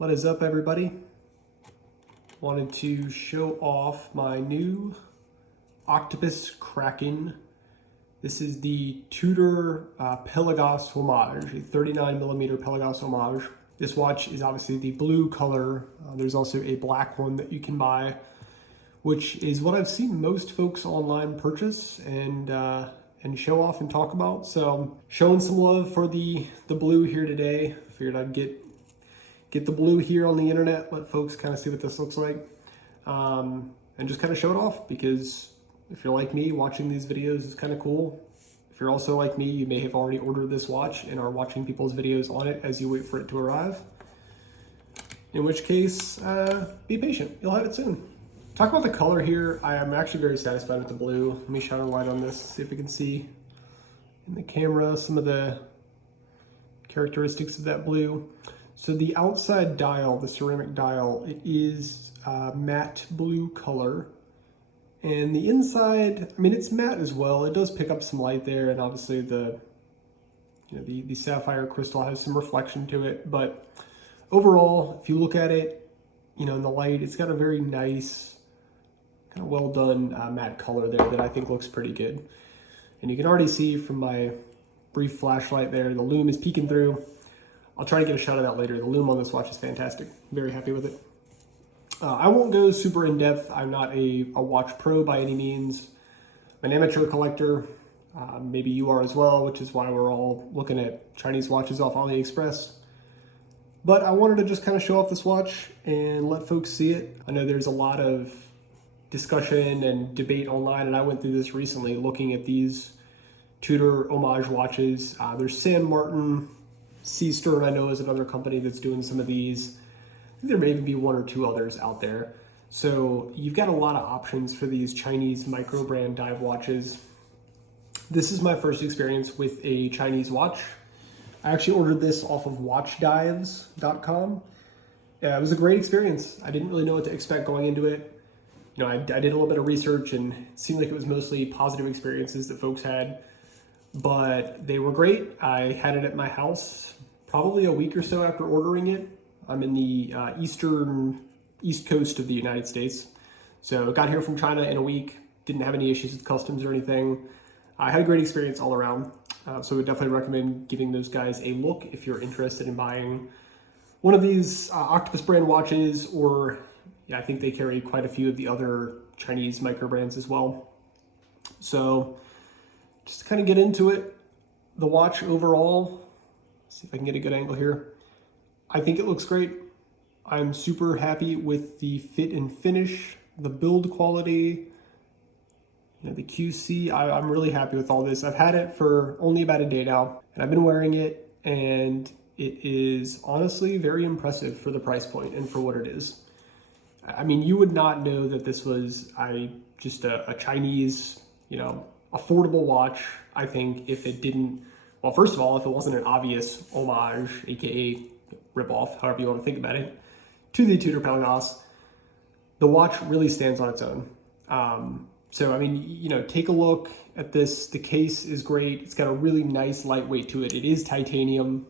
What is up, everybody? Wanted to show off my new Octopus Kraken. This is the Tudor Pelagos Homage, a 39mm Pelagos Homage. This watch is obviously the blue color. There's also a black one that you can buy, which is what I've seen most folks online purchase and show off and talk about. So showing some love for the blue here today. Figured I'd get the blue here on the internet, let folks kind of see what this looks like, and just kind of show it off, because if you're like me, watching these videos is kind of cool. If you're also like me, you may have already ordered this watch and are watching people's videos on it as you wait for it to arrive. In which case, be patient, you'll have it soon. Talk about the color here. I am actually very satisfied with the blue. Let me shine a light on this, see if we can see in the camera some of the characteristics of that blue. So the outside dial, the ceramic dial, it is matte blue color. And the inside, I mean, it's matte as well. It does pick up some light there, and obviously the sapphire crystal has some reflection to it. But overall, if you look at it, in the light, it's got a very nice, kind of well done matte color there that I think looks pretty good. And you can already see from my brief flashlight there, the lume is peeking through. I'll try to get a shot of that later. The lume on this watch is fantastic. Very happy with it. I won't go super in depth. I'm not a watch pro by any means. I'm an amateur collector. Maybe you are as well, which is why we're all looking at Chinese watches off AliExpress. But I wanted to just kind of show off this watch and let folks see it. I know there's a lot of discussion and debate online, and I went through this recently looking at these Tudor Homage watches. There's San Martin. Stern, I know, is another company that's doing some of these. I think there may even be one or two others out there. So you've got a lot of options for these Chinese micro brand dive watches. This is my first experience with a Chinese watch. I actually ordered this off of watchdives.com. It was a great experience. I didn't really know what to expect going into it. I did a little bit of research, and it seemed like it was mostly positive experiences that folks had. But they were great. I had it at my house probably a week or so after ordering it. I'm in the east coast of the United States. So got here from China in a week. Didn't have any issues with customs or anything. I had a great experience all around. So I would definitely recommend giving those guys a look if you're interested in buying one of these Octopus brand watches, or I think they carry quite a few of the other Chinese micro brands as well. So just to kind of get into it, the watch overall, see if I can get a good angle here. I think it looks great. I'm super happy with the fit and finish, the build quality, the QC. I'm really happy with all this. I've had it for only about a day now, and I've been wearing it, and it is honestly very impressive for the price point and for what it is. I mean, you would not know that this was just a Chinese, affordable watch, I think, if it didn't, well, first of all, if it wasn't an obvious homage, aka ripoff, however you want to think about it, to the Tudor Pelagos. The watch really stands on its own. So, I mean, take a look at this. The case is great. It's got a really nice lightweight to it. It is titanium.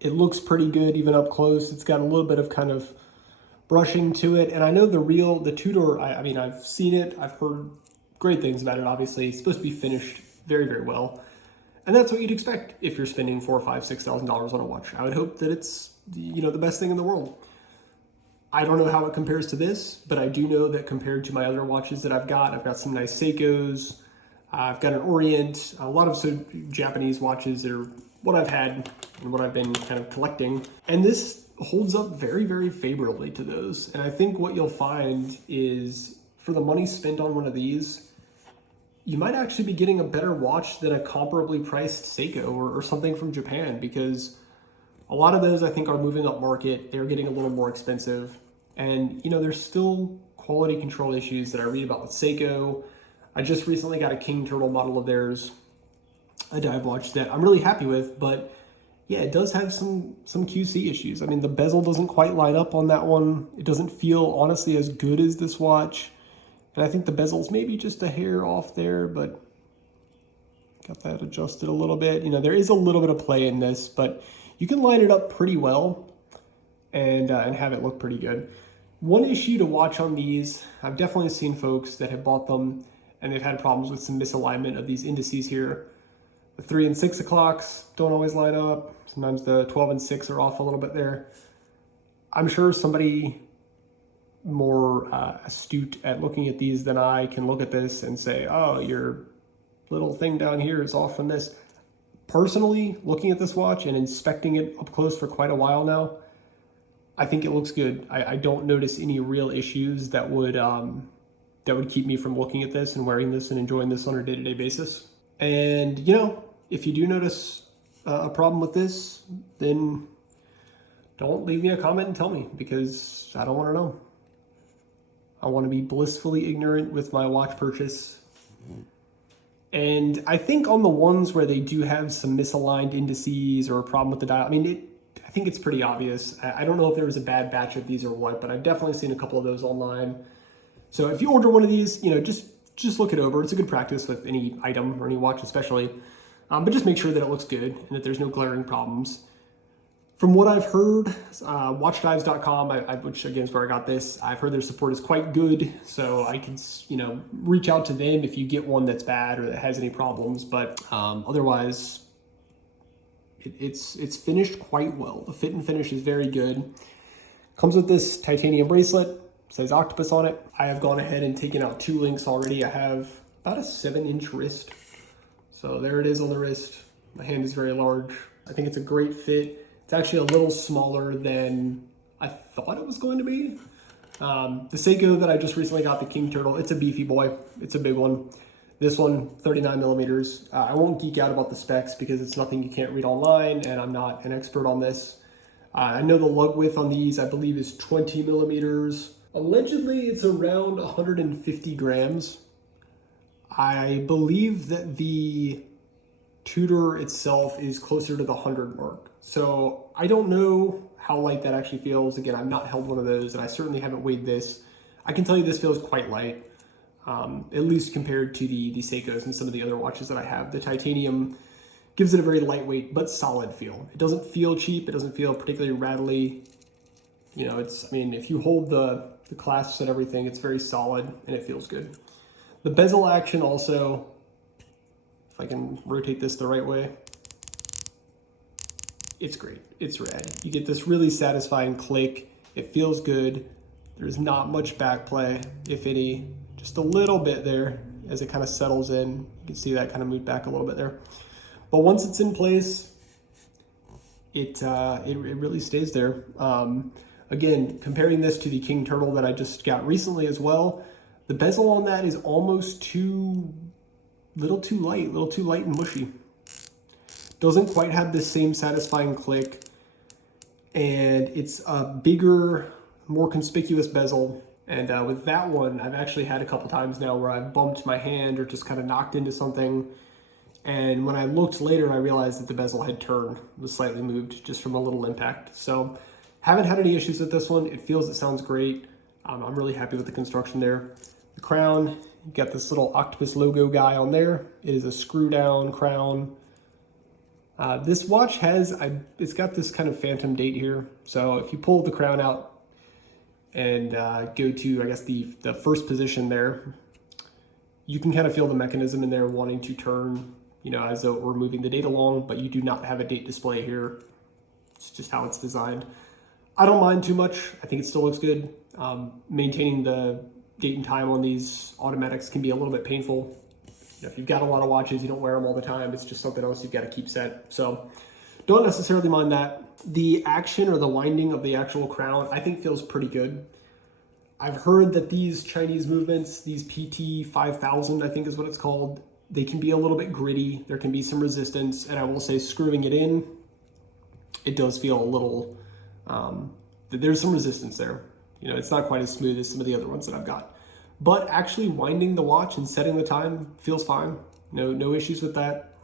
It looks pretty good even up close. It's got a little bit of kind of brushing to it. And I know the Tudor, I mean, I've seen it. I've heard great things about it, obviously. It's supposed to be finished very, very well. And that's what you'd expect if you're spending $4,000, $5,000, $6,000 on a watch. I would hope that it's, the best thing in the world. I don't know how it compares to this, but I do know that compared to my other watches that I've got some nice Seikos. I've got an Orient, a lot of Japanese watches that are what I've had and what I've been kind of collecting. And this holds up very, very favorably to those. And I think what you'll find is, for the money spent on one of these, you might actually be getting a better watch than a comparably priced Seiko or something from Japan, because a lot of those I think are moving up market. They're getting a little more expensive. And, there's still quality control issues that I read about with Seiko. I just recently got a King Turtle model of theirs, a dive watch that I'm really happy with, but yeah, it does have some QC issues. I mean, the bezel doesn't quite line up on that one. It doesn't feel, honestly, as good as this watch. And I think the bezel's maybe just a hair off there, but got that adjusted a little bit. There is a little bit of play in this, but you can line it up pretty well. and have it look pretty good. One issue to watch on these, I've definitely seen folks that have bought them and they've had problems with some misalignment of these indices here. The 3 and 6 o'clocks don't always line up. Sometimes the 12 and 6 are off a little bit there. I'm sure somebody more astute at looking at these than I can look at this and say, oh, your little thing down here is off from this. Personally, looking at this watch and inspecting it up close for quite a while now, I think it looks good. I don't notice any real issues that would keep me from looking at this and wearing this and enjoying this on a day-to-day basis. And, you know, if you do notice a problem with this, then don't leave me a comment and tell me, because I don't want to know. I want to be blissfully ignorant with my watch purchase. And I think on the ones where they do have some misaligned indices or a problem with the dial, I mean, I think it's pretty obvious. I don't know if there was a bad batch of these or what, but I've definitely seen a couple of those online. So if you order one of these, you know, just look it over. It's a good practice with any item or any watch especially. But just make sure that it looks good and that there's no glaring problems. From what I've heard, watchdives.com, which again is where I got this, I've heard their support is quite good. So I can, you know, reach out to them if you get one that's bad or that has any problems. But otherwise, it's finished quite well. The fit and finish is very good. Comes with this titanium bracelet. Says Octopus on it. I have gone ahead and taken out 2 links already. I have about a 7-inch wrist. So there it is on the wrist. My hand is very large. I think it's a great fit. It's actually a little smaller than I thought it was going to be. The Seiko that I just recently got, the King Turtle, it's a beefy boy. It's a big one. This one, 39 millimeters. I won't geek out about the specs because it's nothing you can't read online, and I'm not an expert on this. I know the lug width on these, I believe, is 20 millimeters. Allegedly, it's around 150 grams. I believe that the Tudor itself is closer to the 100 mark. So I don't know how light that actually feels. Again, I've not held one of those, and I certainly haven't weighed this. I can tell you this feels quite light, at least compared to the Seikos and some of the other watches that I have. The titanium gives it a very lightweight but solid feel. It doesn't feel cheap. It doesn't feel particularly rattly. You know, I mean, if you hold the clasps and everything, it's very solid and it feels good. The bezel action also, if I can rotate this the right way, it's great. It's rad. You get this really satisfying click. It feels good. There's not much back play, if any, just a little bit there as it kind of settles in. You can see that kind of moved back a little bit there. But once it's in place, it really stays there. Again, comparing this to the King Turtle that I just got recently as well, the bezel on that is almost a little too light and mushy. Doesn't quite have the same satisfying click, and it's a bigger, more conspicuous bezel. And with that one, I've actually had a couple times now where I've bumped my hand or just kind of knocked into something. And when I looked later, I realized that the bezel had turned, was slightly moved just from a little impact. So haven't had any issues with this one. It sounds great. I'm really happy with the construction there. The crown, you got this little octopus logo guy on there. It is a screw down crown. This watch it's got this kind of phantom date here. So if you pull the crown out and go to, I guess, the first position there, you can kind of feel the mechanism in there wanting to turn, you know, as though we're moving the date along, but you do not have a date display here. It's just how it's designed. I don't mind too much. I think it still looks good. Maintaining the date and time on these automatics can be a little bit painful. If you've got a lot of watches, you don't wear them all the time. It's just something else you've got to keep set. So don't necessarily mind that. The action or the winding of the actual crown, I think feels pretty good. I've heard that these Chinese movements, these PT 5000, I think is what it's called, they can be a little bit gritty. There can be some resistance. And I will say screwing it in, it does feel a little, there's some resistance there. You know, it's not quite as smooth as some of the other ones that I've got. But actually winding the watch and setting the time feels fine. No issues with that.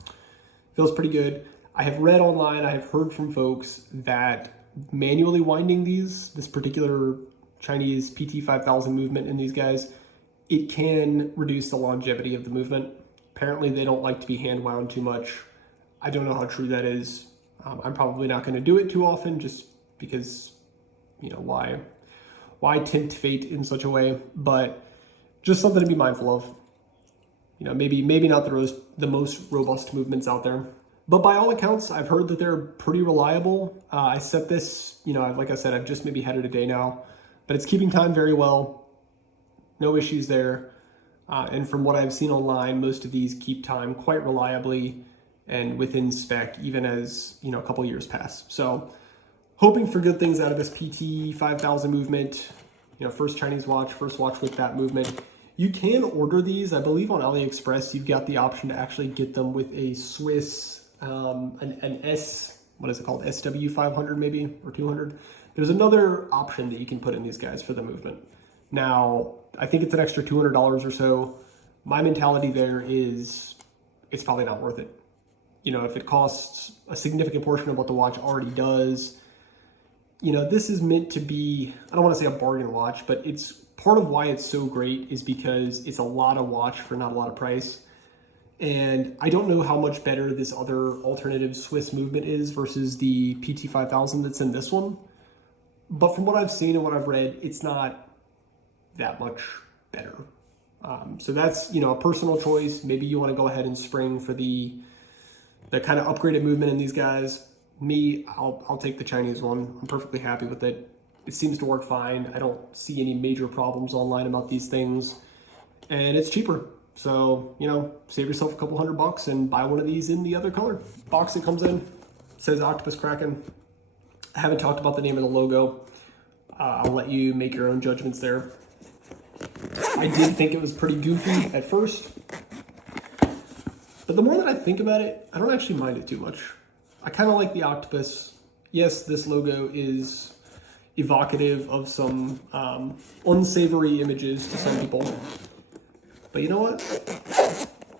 Feels pretty good. I have read online, I have heard from folks that manually winding this particular Chinese PT 5000 movement in these guys, it can reduce the longevity of the movement. Apparently they don't like to be hand wound too much. I don't know how true that is. I'm probably not going to do it too often just because you know, why tempt fate in such a way? But just something to be mindful of. You know, maybe not the most robust movements out there. But by all accounts, I've heard that they're pretty reliable. I set this, you know, like I said, I've just maybe had it a day now, but it's keeping time very well. No issues there. And from what I've seen online, most of these keep time quite reliably and within spec, even as, you know, a couple years pass. So hoping for good things out of this PT 5000 movement, you know, first Chinese watch, first watch with that movement. You can order these, I believe on AliExpress, you've got the option to actually get them with a Swiss, an S, what is it called? SW500 maybe, or 200. There's another option that you can put in these guys for the movement. Now, I think it's an extra $200 or so. My mentality there is, it's probably not worth it. You know, if it costs a significant portion of what the watch already does, you know, this is meant to be, I don't want to say a bargain watch, but it's part of why it's so great is because it's a lot of watch for not a lot of price. And I don't know how much better this other alternative Swiss movement is versus the PT 5000 that's in this one. But from what I've seen and what I've read, it's not that much better. So that's, you know, a personal choice. Maybe you want to go ahead and spring for the kind of upgraded movement in these guys. Me, I'll take the Chinese one. I'm perfectly happy with it. It seems to work fine. I don't see any major problems online about these things. And it's cheaper. So, you know, save yourself a couple $100 and buy one of these in the other color. Box it comes in, says Octopus Kraken. I haven't talked about the name of the logo. I'll let you make your own judgments there. I did think it was pretty goofy at first. But the more that I think about it, I don't actually mind it too much. I kind of like the octopus. Yes, this logo is evocative of some unsavory images to some people. But you know what?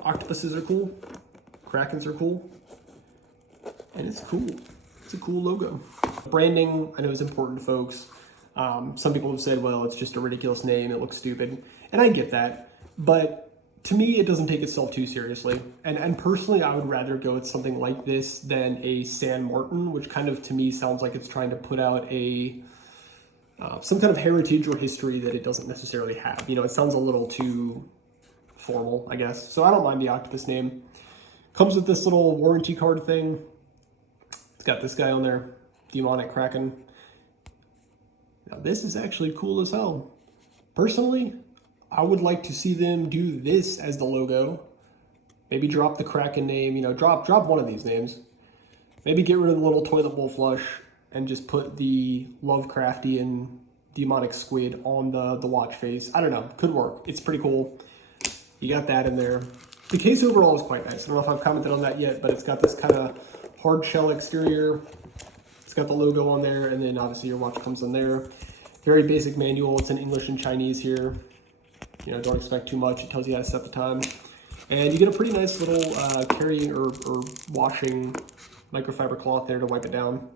Octopuses are cool. Krakens are cool. And it's cool. It's a cool logo. Branding, I know, is important to folks. Some people have said, well, it's just a ridiculous name. It looks stupid. And I get that. But to me, it doesn't take itself too seriously. And personally, I would rather go with something like this than a San Martin, which kind of, to me, sounds like it's trying to put out a some kind of heritage or history that it doesn't necessarily have. You know, it sounds a little too formal, I guess. So I don't mind the octopus name. Comes with this little warranty card thing. It's got this guy on there, Demonic Kraken. Now, this is actually cool as hell. Personally, I would like to see them do this as the logo. Maybe drop the Kraken name, you know, drop one of these names. Maybe get rid of the little toilet bowl flush and just put the Lovecraftian demonic squid on the watch face. I don't know, could work. It's pretty cool. You got that in there. The case overall is quite nice. I don't know if I've commented on that yet, but it's got this kind of hard shell exterior. It's got the logo on there, and then obviously your watch comes in there. Very basic manual. It's in English and Chinese here. You know, don't expect too much. It tells you how to set the time. And you get a pretty nice little carrying or washing microfiber cloth there to wipe it down.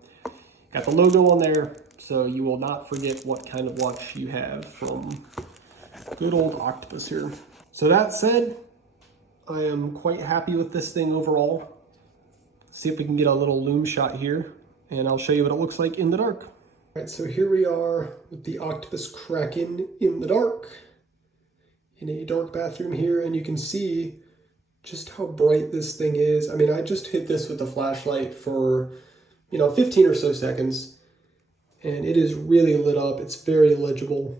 Got the logo on there, so you will not forget what kind of watch you have from good old Octopus here. So that said, I am quite happy with this thing overall. See if we can get a little loom shot here, and I'll show you what it looks like in the dark. All right, so here we are with the Octopus Kraken in the dark, in a dark bathroom here, and you can see just how bright this thing is. I mean, I just hit this with the flashlight for, you know, 15 or so seconds, and it is really lit up. It's very legible.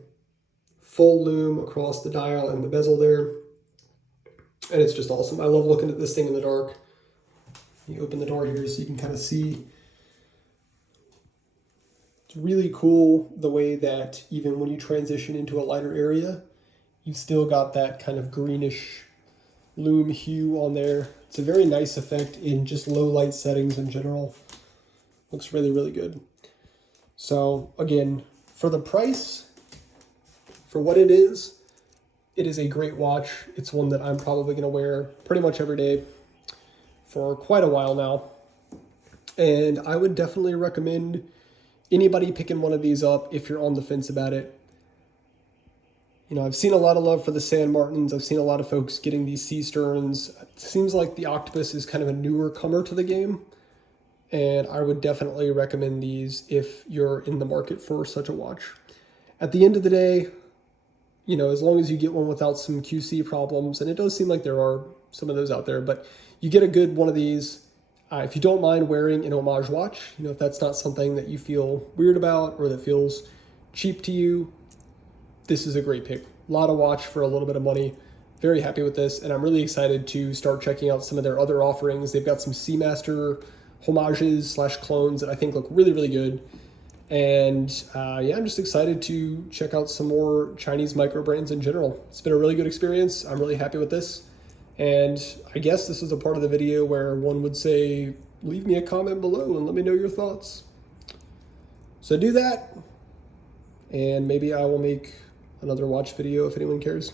Full loom across the dial and the bezel there, and it's just awesome. I love looking at this thing in the dark. You open the door here so you can kind of see. It's really cool the way that even when you transition into a lighter area, you've still got that kind of greenish loom hue on there. It's a very nice effect in just low light settings in general. Looks really, really good. So again, for the price, for what it is a great watch. It's one that I'm probably going to wear pretty much every day for quite a while now. And I would definitely recommend anybody picking one of these up if you're on the fence about it. You know, I've seen a lot of love for the San Martins. I've seen a lot of folks getting these Sea Sterns. It seems like the Octopus is kind of a newer comer to the game. and I would definitely recommend these if you're in the market for such a watch. At the end of the day, you know, as long as you get one without some QC problems, and it does seem like there are some of those out there, but you get a good one of these. If you don't mind wearing an homage watch, you know, if that's not something that you feel weird about or that feels cheap to you, this is a great pick. A lot of watch for a little bit of money. Very happy with this, and I'm really excited to start checking out some of their other offerings. They've got some Seamaster homages / clones that I think look really, really good. And yeah, I'm just excited to check out some more Chinese micro brands in general. It's been a really good experience. I'm really happy with this. And I guess this is a part of the video where one would say, leave me a comment below and let me know your thoughts. So do that, and maybe I will make another watch video if anyone cares.